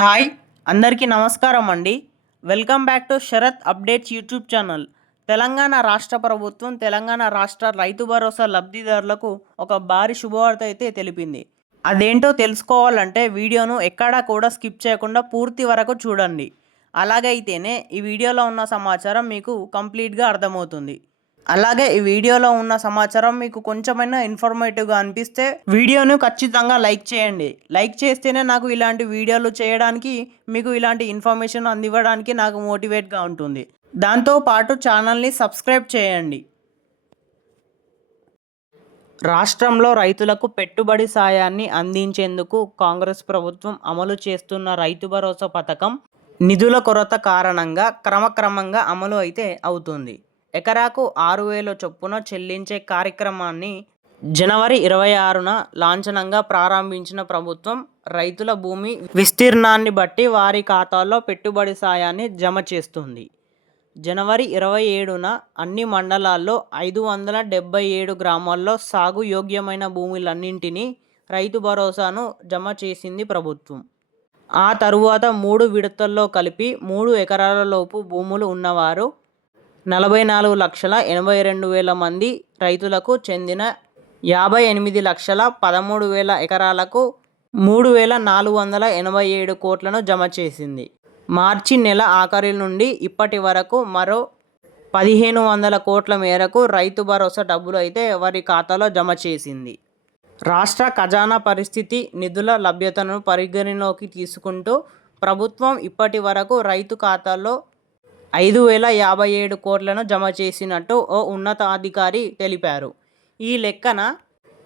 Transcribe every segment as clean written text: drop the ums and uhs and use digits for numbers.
Hi అందరికీ నమస్కారం అండి. Welcome back to Sharath updates YouTube channel. Telangana రాష్ట్ర ప్రభుత్వం తెలంగాణ రాష్ట్ర రైతు భరోసా లబ్ధిదారులకు ఒక భారీ శుభవార్త అయితే తెలిపింది. అదేంటో తెలుసుకోవాలంటే వీడియోను ఎక్కడా కూడా స్కిప్ చేయకుండా పూర్తి వరకు చూడండి. అలాగైతేనే ఈ వీడియోలో ఉన్న సమాచారం మీకు కంప్లీట్గా అర్థమవుతుంది. అలాగే ఈ వీడియోలో ఉన్న సమాచారం మీకు కొంచెమైనా ఇన్ఫర్మేటివ్గా అనిపిస్తే వీడియోను ఖచ్చితంగా లైక్ చేయండి. లైక్ చేస్తేనే నాకు ఇలాంటి వీడియోలు చేయడానికి, మీకు ఇలాంటి ఇన్ఫర్మేషన్ అందివ్వడానికి నాకు మోటివేట్గా ఉంటుంది. దాంతోపాటు ఛానల్ని సబ్స్క్రైబ్ చేయండి. రాష్ట్రంలో రైతులకు పెట్టుబడి సాయాన్ని అందించేందుకు కాంగ్రెస్ ప్రభుత్వం అమలు చేస్తున్న రైతు భరోసా పథకం నిధుల కొరత కారణంగా క్రమక్రమంగా అమలు అయితే అవుతుంది. ఎకరాకు 6,000 చొప్పున చెల్లించే కార్యక్రమాన్ని జనవరి 26న లాంఛనంగా ప్రారంభించిన ప్రభుత్వం రైతుల భూమి విస్తీర్ణాన్ని బట్టి వారి ఖాతాల్లో పెట్టుబడి సాయాన్ని జమ చేస్తుంది. జనవరి 27న అన్ని మండలాల్లో 577 గ్రామాల్లో సాగు యోగ్యమైన భూములన్నింటినీ రైతు భరోసాను జమ చేసింది ప్రభుత్వం. ఆ తరువాత 3 విడతల్లో కలిపి 3 ఎకరాల లోపు భూములు ఉన్నవారు 44,82,000 మంది రైతులకు చెందిన 58,13,000 ఎకరాలకు 3,487 కోట్లను జమ చేసింది. మార్చి నెల ఆఖరి నుండి ఇప్పటి వరకు మరో 1,500 కోట్ల మేరకు రైతు భరోసా డబ్బులు అయితే వారి ఖాతాలో జమ చేసింది. రాష్ట్ర ఖజానా పరిస్థితి, నిధుల లభ్యతను పరిగణలోకి తీసుకుంటూ ప్రభుత్వం ఇప్పటి వరకు రైతు ఖాతాల్లో 5,057 కోట్లను జమ చేసినట్టు ఓ ఉన్నతాధికారి తెలిపారు. ఈ లెక్కన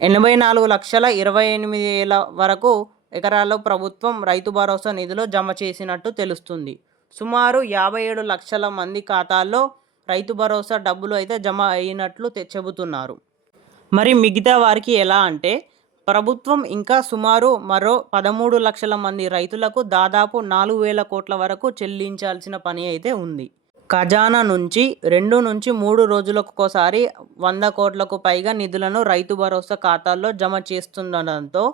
84,28,000 వరకు ఎకరాల్లో ప్రభుత్వం రైతు భరోసా నిధులు జమ చేసినట్టు తెలుస్తుంది. సుమారు 57 లక్షల మంది ఖాతాల్లో రైతు భరోసా డబ్బులు అయితే జమ అయినట్లు చెబుతున్నారు. మరి మిగతా వారికి ఎలా అంటే, ప్రభుత్వం ఇంకా సుమారు మరో 13 లక్షల మంది రైతులకు దాదాపు 4,000 కోట్ల వరకు చెల్లించాల్సిన పని అయితే ఉంది. ఖజానా నుంచి 2 నుంచి 3 రోజులకోసారి 100 కోట్లకు పైగా నిధులను రైతు భరోసా ఖాతాల్లో జమ చేస్తుండడంతో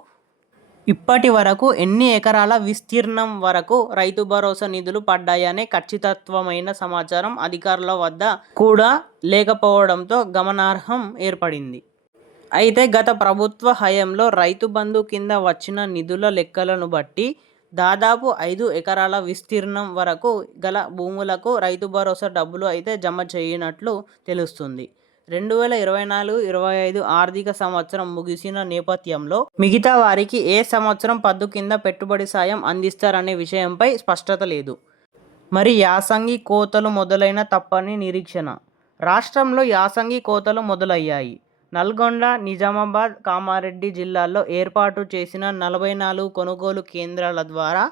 ఇప్పటి వరకు ఎన్ని ఎకరాల విస్తీర్ణం వరకు రైతు భరోసా నిధులు పడ్డాయనే ఖచ్చితత్వమైన సమాచారం అధికారుల వద్ద కూడా లేకపోవడంతో గమనార్హం ఏర్పడింది. అయితే గత ప్రభుత్వ హయాంలో రైతు బంధు కింద వచ్చిన నిధుల లెక్కలను బట్టి దాదాపు 5 ఎకరాల విస్తీర్ణం వరకు గల భూములకు రైతు భరోసా డబ్బులు అయితే జమ చేయనట్లు తెలుస్తుంది. 2024-25 ఆర్థిక సంవత్సరం ముగిసిన నేపథ్యంలో మిగతా వారికి ఏ సంవత్సరం పద్దు కింద పెట్టుబడి సాయం అందిస్తారనే విషయంపై స్పష్టత లేదు. మరి యాసంగి కోతలు మొదలైన తప్పని నిరీక్షణ. రాష్ట్రంలో యాసంగి కోతలు మొదలయ్యాయి. నల్గొండ, నిజామాబాద్, కామారెడ్డి జిల్లాల్లో ఏర్పాటు చేసిన 44 కొనుగోలు కేంద్రాల ద్వారా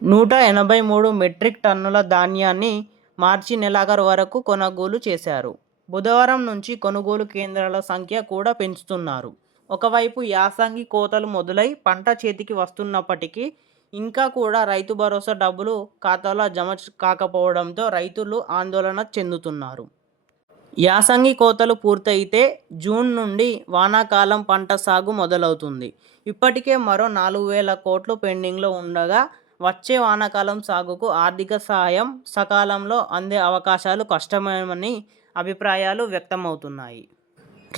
183 మెట్రిక్ టన్నుల ధాన్యాన్ని మార్చి నెలాఖరు వరకు కొనుగోలు చేశారు. బుధవారం నుంచి కొనుగోలు కేంద్రాల సంఖ్య కూడా పెంచుతున్నారు. ఒకవైపు యాసంగి కోతలు మొదలై పంట చేతికి వస్తున్నప్పటికీ ఇంకా కూడా రైతు భరోసా డబ్బులు ఖాతాలో జమ కాకపోవడంతో రైతులు ఆందోళన చెందుతున్నారు. యాసంగి కోతలు పూర్తయితే జూన్ నుండి వానాకాలం పంట సాగు మొదలవుతుంది. ఇప్పటికే మరో 4,000 కోట్లు పెండింగ్లో ఉండగా వచ్చే వానాకాలం సాగుకు ఆర్థిక సాయం సకాలంలో అందే అవకాశాలు కష్టమేనని అభిప్రాయాలు వ్యక్తమవుతున్నాయి.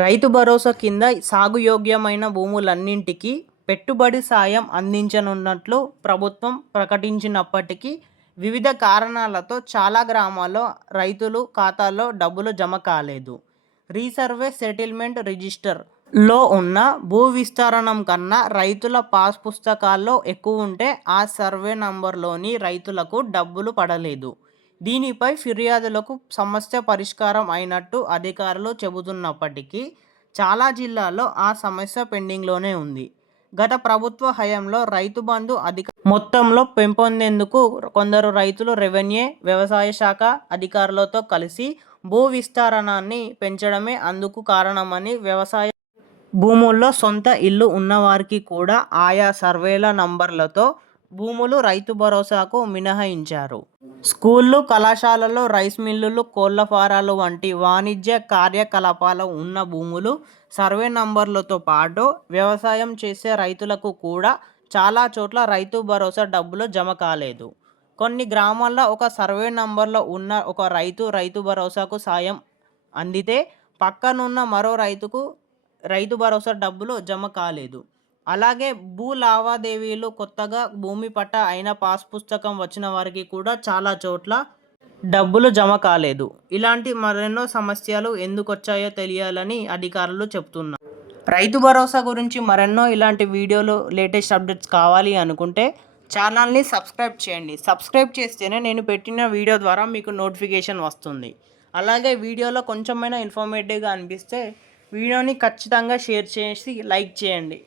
రైతు భరోసా కింద సాగుయోగ్యమైన భూములన్నింటికీ పెట్టుబడి సాయం అందించనున్నట్లు ప్రభుత్వం ప్రకటించినప్పటికీ వివిధ కారణాలతో చాలా గ్రామాల్లో రైతులు ఖాతాల్లో డబ్బులు జమ కాలేదు. రీసర్వే సెటిల్మెంట్ రిజిస్టర్లో ఉన్న భూ విస్తీర్ణం కన్నా రైతుల పాస్ పుస్తకాల్లో ఎక్కువ ఉంటే ఆ సర్వే నంబర్లోని రైతులకు డబ్బులు పడలేదు. దీనిపై ఫిర్యాదులకు సమస్య పరిష్కారం అయినట్టు అధికారులు చెబుతున్నప్పటికీ చాలా జిల్లాల్లో ఆ సమస్య పెండింగ్లోనే ఉంది. గత ప్రభుత్వ హయాంలో రైతు బంధు అధిక మొత్తంలో పెంపొందేందుకు కొందరు రైతులు రెవెన్యూ, వ్యవసాయ శాఖ అధికారులతో కలిసి భూ విస్తీర్ణాన్ని పెంచడమే అందుకు కారణమని, వ్యవసాయ భూముల్లో సొంత ఇల్లు ఉన్నవారికి కూడా ఆయా సర్వేల నంబర్లతో భూములు రైతు భరోసాకు మినహాయించారు. స్కూళ్ళు, కళాశాలలు, రైస్ మిల్లులు, కోళ్ల ఫారాలు వంటి వాణిజ్య కార్యకలాపాలు ఉన్న భూములు సర్వే నంబర్లతో పాటు వ్యవసాయం చేసే రైతులకు కూడా చాలా చోట్ల రైతు భరోసా డబ్బులు జమ కాలేదు. కొన్ని గ్రామాల్లో ఒక సర్వే నంబర్‌లో ఉన్న ఒక రైతు భరోసాకు సాయం అందితే పక్కనున్న మరో రైతుకు రైతు భరోసా డబ్బులు జమ కాలేదు. అలాగే భూ లావాదేవీలు కొత్తగా భూమి పట్టా అయిన పాస్ పుస్తకం వచ్చిన వారికి కూడా చాలా చోట్ల డబ్బులు జమ కాలేదు. ఇలాంటి మరెన్నో సమస్యలు ఎందుకొచ్చాయో తెలియాలని అధికారులు చెప్తున్నారు. రైతు భరోసా గురించి మరెన్నో ఇలాంటి వీడియోలు లేటెస్ట్ అప్డేట్స్ కావాలి అనుకుంటే ఛానల్ని సబ్స్క్రైబ్ చేయండి. సబ్స్క్రైబ్ చేస్తేనే నేను పెట్టిన వీడియో ద్వారా మీకు నోటిఫికేషన్ వస్తుంది. అలాగే వీడియోలో కొంచెమైనా ఇన్ఫర్మేటివ్గా అనిపిస్తే వీడియోని ఖచ్చితంగా షేర్ చేసి లైక్ చేయండి.